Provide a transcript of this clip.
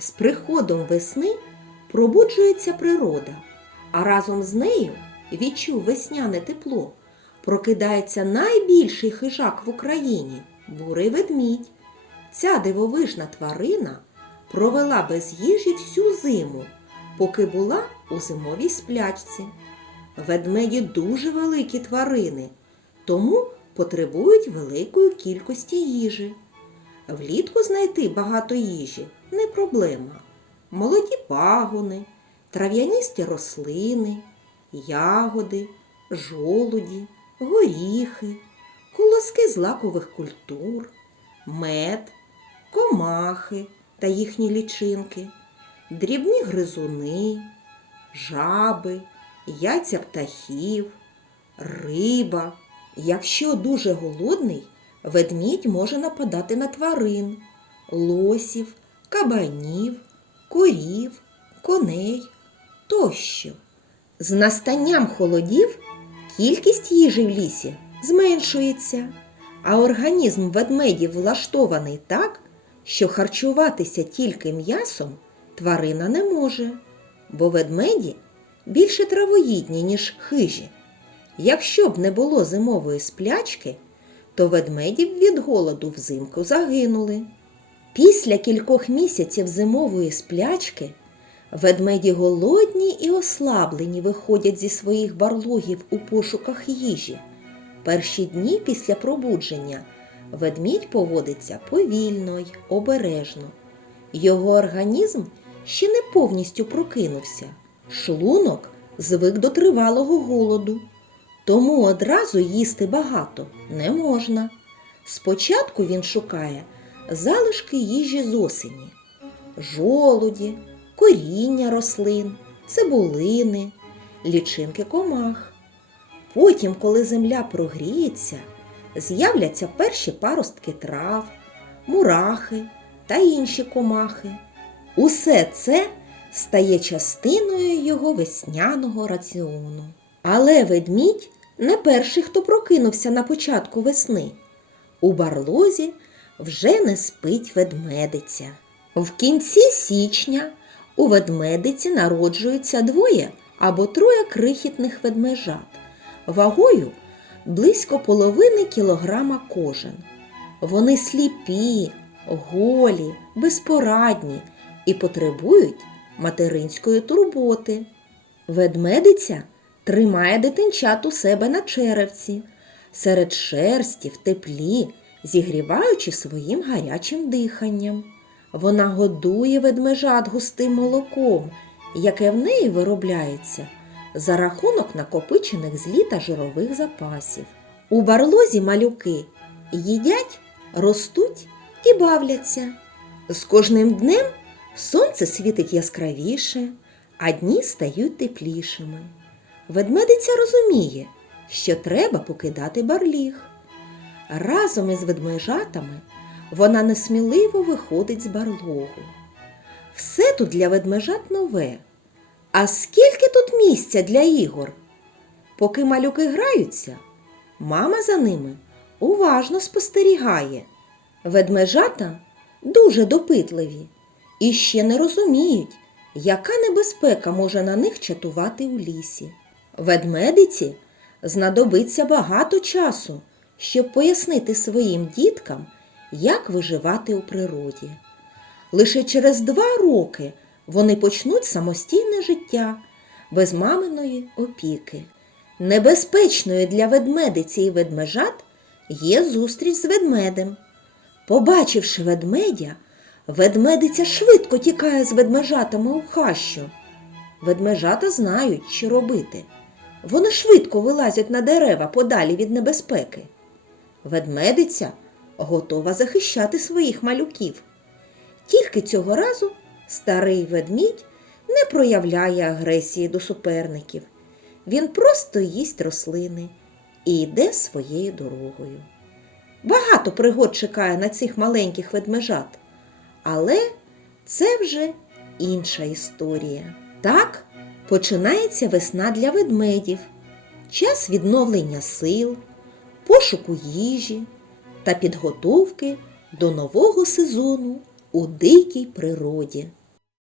З приходом весни пробуджується природа, а разом з нею відчув весняне тепло. Прокидається найбільший хижак в Україні бурий ведмідь. Ця дивовижна тварина провела без їжі всю зиму, поки була у зимовій сплячці. Ведмеді дуже великі тварини, тому потребують великої кількості їжі. Влітку знайти багато їжі не проблема. Молоді пагони, трав'яністі рослини, ягоди, жолуді, горіхи, колоски злакових культур, мед, комахи та їхні лічинки, дрібні гризуни, жаби, яйця птахів, риба. Якщо дуже голодний, ведмідь може нападати на тварин, лосів, кабанів, корів, коней тощо. З настанням холодів кількість їжі в лісі зменшується, а організм ведмедів влаштований так, що харчуватися тільки м'ясом тварина не може, бо ведмеді більше травоїдні, ніж хижі. Якщо б не було зимової сплячки, то ведмеді б від голоду взимку загинули. Після кількох місяців зимової сплячки ведмеді голодні і ослаблені виходять зі своїх барлогів у пошуках їжі. Перші дні після пробудження ведмідь поводиться повільно й обережно. Його організм ще не повністю прокинувся. Шлунок звик до тривалого голоду, тому одразу їсти багато не можна. Спочатку він шукає залишки їжі з осені, жолуді, коріння рослин, цибулини, лічинки комах. Потім, коли земля прогріється, з'являться перші паростки трав, мурахи та інші комахи. Усе це стає частиною його весняного раціону. Але ведмідь не перший, хто прокинувся на початку весни. У барлозі вже не спить ведмедиця. В кінці січня у ведмедиці народжуються двоє або троє крихітних ведмежат вагою близько половини кілограма кожен. Вони сліпі, голі, безпорадні і потребують материнської турботи. Ведмедиця тримає дитинчат у себе на черевці, серед шерсті в теплі, зігріваючи своїм гарячим диханням. Вона годує ведмежат густим молоком, яке в неї виробляється за рахунок накопичених з літа жирових запасів. У барлозі малюки їдять, ростуть і бавляться. З кожним днем сонце світить яскравіше, а дні стають теплішими. Ведмедиця розуміє, що треба покидати барліг. Разом із ведмежатами вона несміливо виходить з барлогу. Все тут для ведмежат нове. А скільки тут місця для ігор? Поки малюки граються, мама за ними уважно спостерігає. Ведмежата дуже допитливі і ще не розуміють, яка небезпека може на них чатувати у лісі. Ведмедиці знадобиться багато часу, щоб пояснити своїм діткам, як виживати у природі. Лише через два роки вони почнуть самостійне життя без маминої опіки. Небезпечною для ведмедиці і ведмежат є зустріч з ведмедем. Побачивши ведмедя, ведмедиця швидко тікає з ведмежатами у хащу. Ведмежата знають, що робити. Вони швидко вилазять на дерева подалі від небезпеки. Ведмедиця готова захищати своїх малюків. Тільки цього разу старий ведмідь не проявляє агресії до суперників. Він просто їсть рослини і йде своєю дорогою. Багато пригод чекає на цих маленьких ведмежат, але це вже інша історія. Так починається весна для ведмедів, час відновлення сил, пошуку їжі та підготовки до нового сезону у дикій природі.